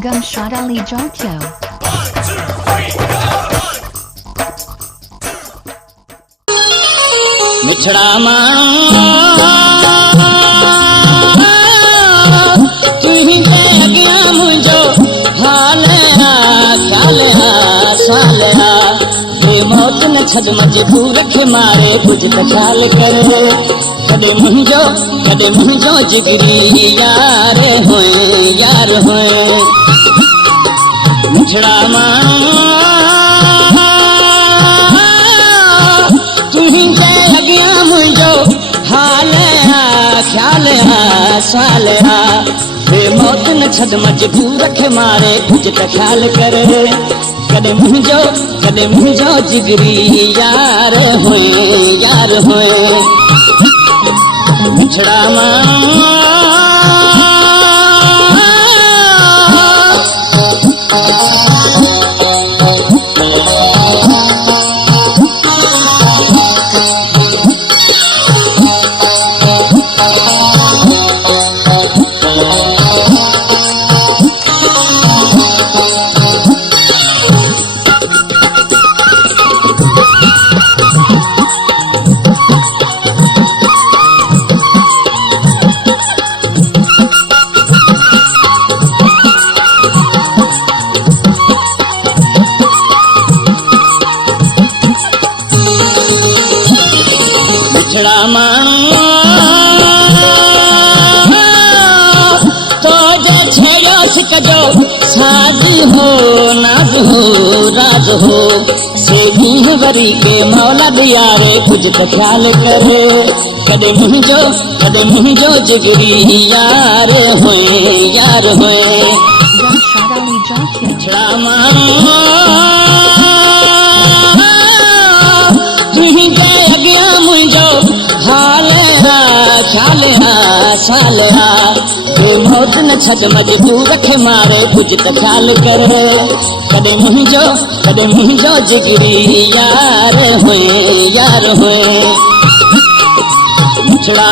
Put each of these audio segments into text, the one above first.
Gunshot Ali Jokyo. मिछड़ा तुही गया मुझो हाल ख्याल साल मौत न छद मजबूर खे मारे कुछ त ख्याल कर कदे मुंहिंजो जिगरी यार होए मिछड़ा तुही गया मुझो हाल ख्याल साल मौत न छद मजबूर खे मारे कुछ त ख्याल कर कदे मुंहिंजो जिगरी यार होए मिछड़ा तो जे छेड़ो सिकजो साजी हो नाज हो राज हो से वरी के मौला दियारे कुछ त ख्याल करे कदे मुंहिंजो जिगरी यार होए Gunshot Ali Jokyo. तुही गया मुझो हाल ख्याल साल मौत न छद मजबूर खे मारे कुछ त ख्याल कर कदे मुंहिंजो जिगरी यार होए मिछड़ा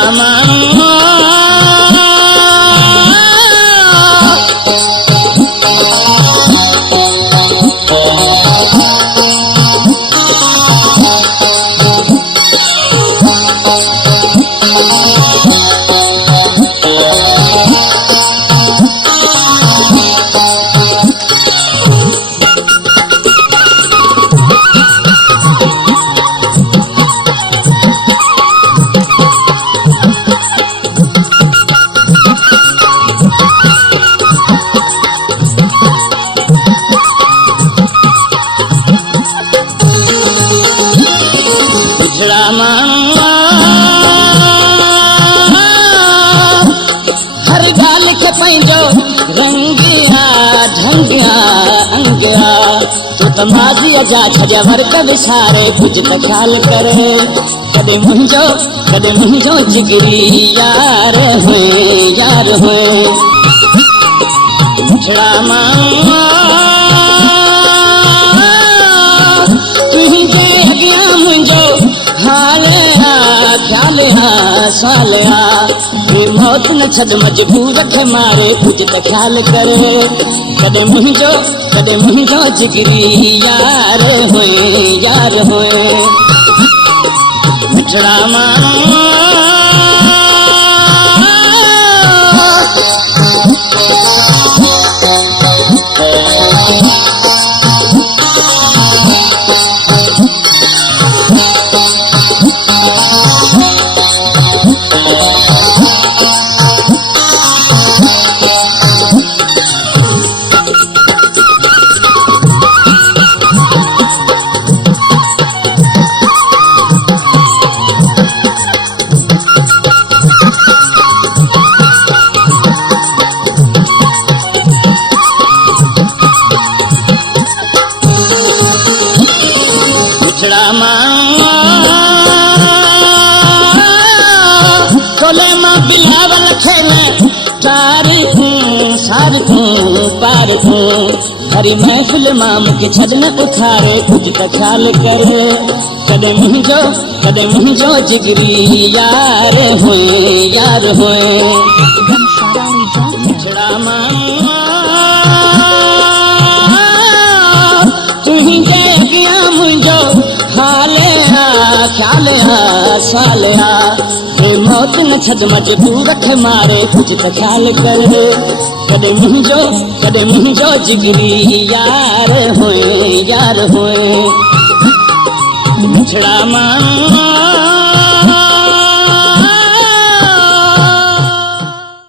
हर गाल के पंहिंजो रंगिया ढंगिया अंगिया तू त माज़ीअ जा छजा वर्क विसारे कुछ त ख्याल करे कदे मुंहिंजो जिगरी यार होए मिछड़ा तुही गया मुंहिंजो हाल ख्याल साल मौत न छद मजबूर खे मारे कुछ त ख्याल कर कदे मुंहिंजो जिगरी यार होए मिछड़ा तोले मां बिलावल खेले सार पार हरी महफिल मां मुझे छद न उठारे कुछ त ख्याल करे कदे मुंहिंजो जिगरी यार होए Gunshot Ali Jokyo. मिछड़ा ख्याल आ साल आ हे मौत न छद मजबूर खे मारे कुछ त ख्याल कर कदे मुंहिंजो जिगरी यार होए बिछड़ा मां